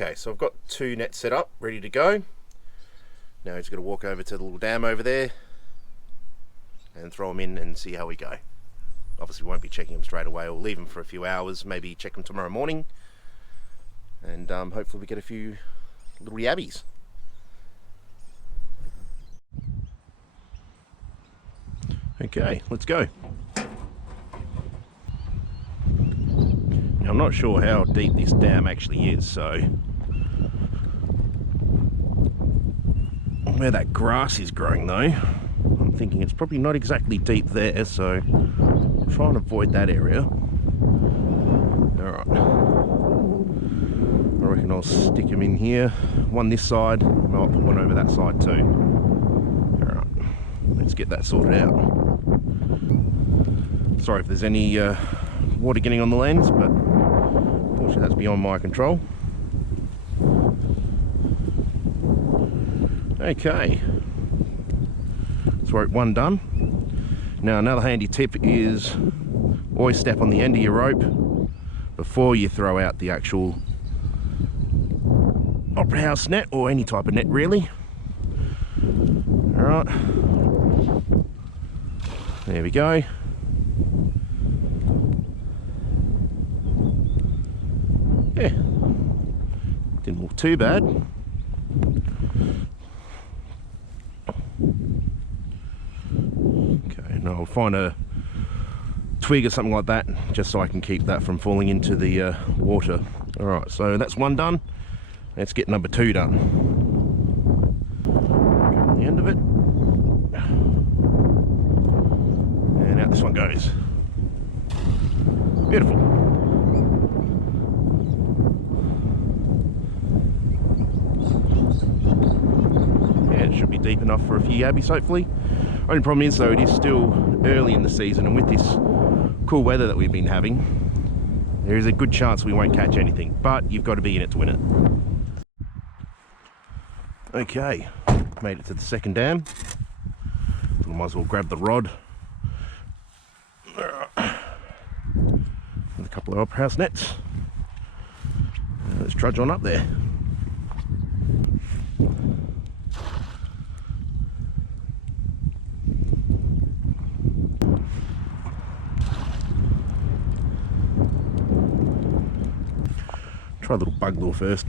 Okay, so I've got 2 nets set up, ready to go. Now he's going to walk over to the little dam over there and throw them in and see how we go. Obviously we won't be checking them straight away. We'll leave them for a few hours, maybe check them tomorrow morning, and hopefully we get a few little yabbies. Okay, let's go. Now, I'm not sure how deep this dam actually is, so where that grass is growing though, I'm thinking it's probably not exactly deep there, so I'll try and avoid that area. Alright, I reckon I'll stick them in here, one this side, and I'll put one over that side too. Alright, let's get that sorted out. Sorry if there's any water getting on the lens, but unfortunately that's beyond my control. Okay, so we're at 1 done. Now another handy tip is always step on the end of your rope before you throw out the actual opera house net, or any type of net really. Alright, there we go. Yeah, didn't look too bad. Okay, now I'll find a twig or something like that, just so I can keep that from falling into the water. Alright, so that's 1 done. Let's get number 2 done. Go on the end of it. And out this one goes. Beautiful. It should be deep enough for a few yabbies, hopefully. Only problem is though, it is still early in the season, and with this cool weather that we've been having, there is a good chance we won't catch anything, but you've got to be in it to win it. Okay, made it to the 2nd dam. I might as well grab the rod with a couple of opera house nets. Let's trudge on up there. Try a little bug lure first.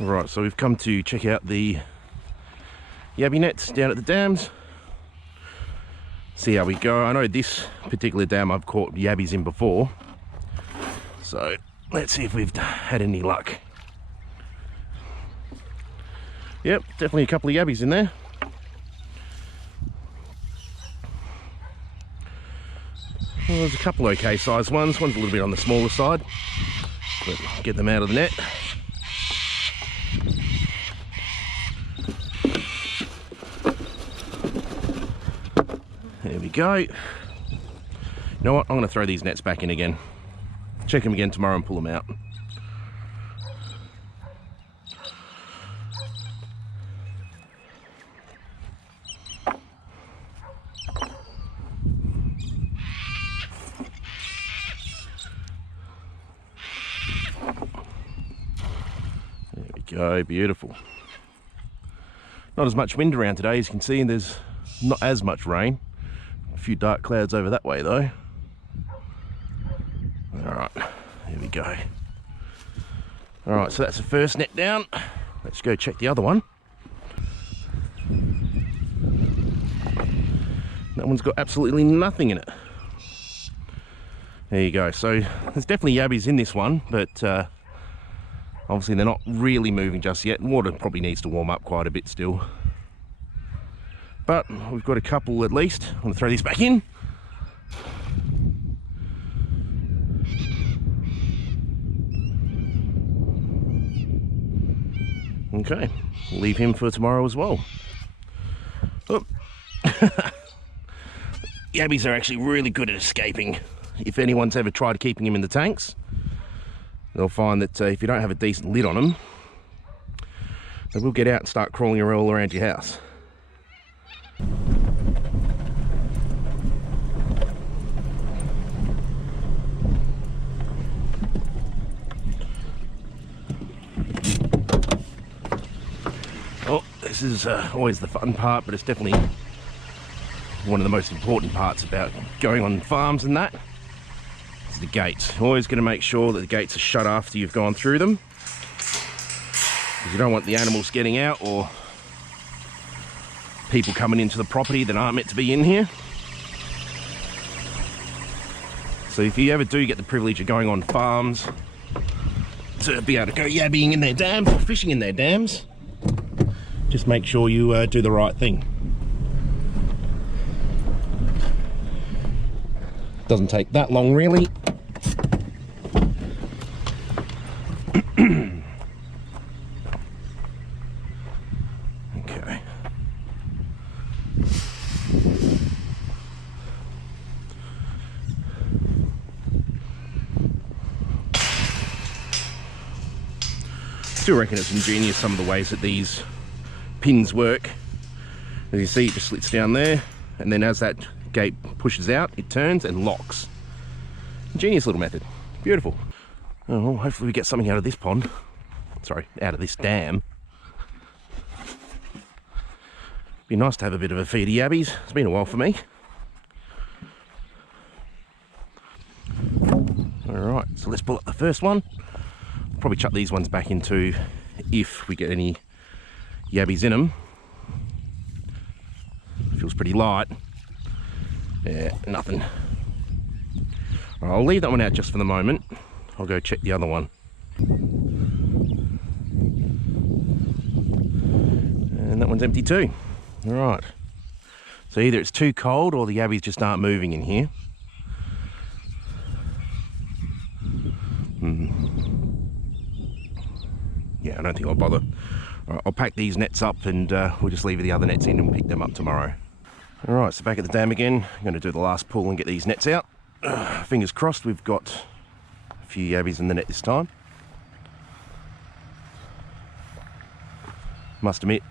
Alright, so we've come to check out the yabby nets down at the dams. See how we go. I know this particular dam I've caught yabbies in before, so let's see if we've had any luck. Yep, definitely a couple of yabbies in there. Well, there's a couple okay sized ones. One's a little bit on the smaller side, but get them out of the net. There we go. You know what? I'm going to throw these nets back in again. Check them again tomorrow and pull them out. There we go. Beautiful. Not as much wind around today, as you can see, and there's not as much rain. A few dark clouds over that way though. Alright, here we go. Alright, so that's the first net down. Let's go check the other one. That one's got absolutely nothing in it. There you go. So there's definitely yabbies in this one, but obviously they're not really moving just yet. Water probably needs to warm up quite a bit still. But we've got a couple at least. I'm going to throw these back in. Okay, we'll leave him for tomorrow as well. Oh. Yabbies are actually really good at escaping if anyone's ever tried keeping them in the tanks, they'll find that if you don't have a decent lid on them, they will get out and start crawling all around your house. Oh, this is always the fun part, but it's definitely one of the most important parts about going on farms and that. It's the gates. Always going to make sure that the gates are shut after you've gone through them, because you don't want the animals getting out or people coming into the property that aren't meant to be in here. So if you ever do get the privilege of going on farms to be able to go yabbying in their dams or fishing in their dams, just make sure you do the right thing. Doesn't take that long, really. Okay. Still reckon it's ingenious some of the ways that these pins work. As you see, it just slits down there, and then as that gate pushes out, it turns and locks. Ingenious little method. Beautiful. Oh, well, hopefully we get something out of this pond. Sorry, out of this dam. Be nice to have a bit of a feed of yabbies. It's been a while for me. Alright, so let's pull up the first one. Probably chuck these ones back into if we get any yabbies in them. Feels pretty light. Yeah, nothing. All right, I'll leave that one out just for the moment. I'll go check the other one. And that one's empty too. All right. So either it's too cold or the yabbies just aren't moving in here. Yeah, I don't think I'll bother. All right, I'll pack these nets up and we'll just leave the other nets in and pick them up tomorrow. All right, so back at the dam again. I'm going to do the last pull and get these nets out. Fingers crossed we've got a few yabbies in the net this time. Must admit,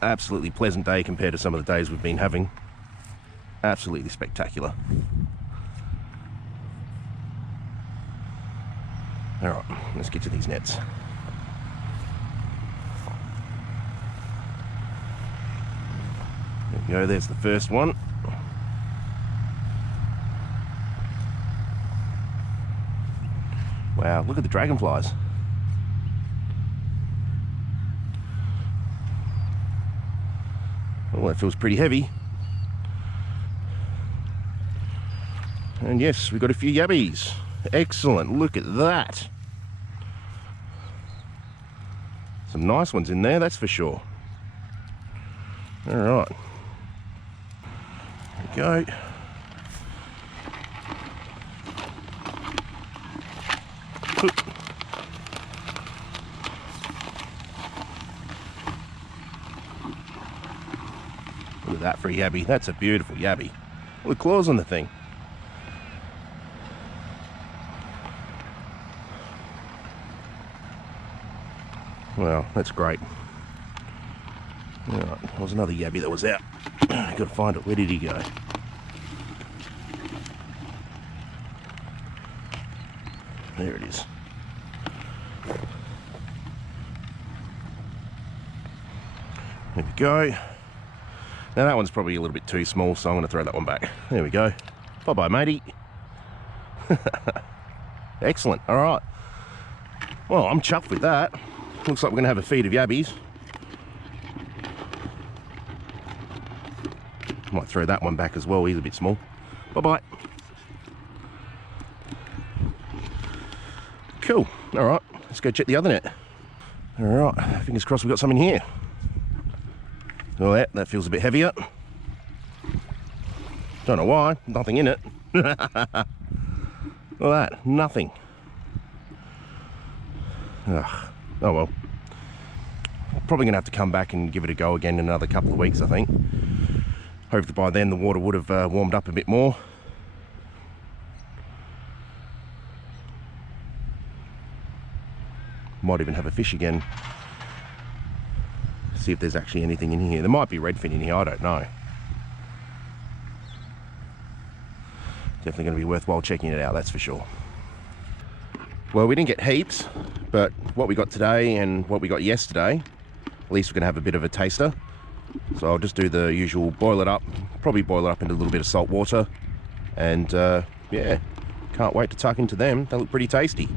absolutely pleasant day compared to some of the days we've been having. Absolutely spectacular. All right, let's get to these nets. There we go, there's the first one. Wow, look at the dragonflies. Well, that feels pretty heavy. And yes, we've got a few yabbies. Excellent, look at that. Some nice ones in there, that's for sure. All right. There we go. Look at that for a yabby. That's a beautiful yabby. Look at the claws on the thing. Well, that's great. All right, there was another yabby that was out. Got to find it. Where did he go? There it is. There we go. Now that one's probably a little bit too small, so I'm going to throw that one back. There we go. Bye-bye, matey. Excellent. All right. Well, I'm chuffed with that. Looks like we're going to have a feed of yabbies. Might throw that one back as well. He's a bit small. Bye-bye. Cool. All right. Let's go check the other net. All right. Fingers crossed we've got some in here. Well, that feels a bit heavier. Don't know why. Nothing in it. Look at that. Nothing. Ugh. Oh well. Probably going to have to come back and give it a go again in another couple of weeks, I think. Hopefully by then the water would have warmed up a bit more. Might even have a fish again. See if there's actually anything in here. There might be redfin in here, I don't know. Definitely going to be worthwhile checking it out, that's for sure. Well, we didn't get heaps, but what we got today and what we got yesterday, at least we're going to have a bit of a taster. So I'll just do the usual, boil it up, probably boil it up into a little bit of salt water, and yeah, can't wait to tuck into them. They look pretty tasty.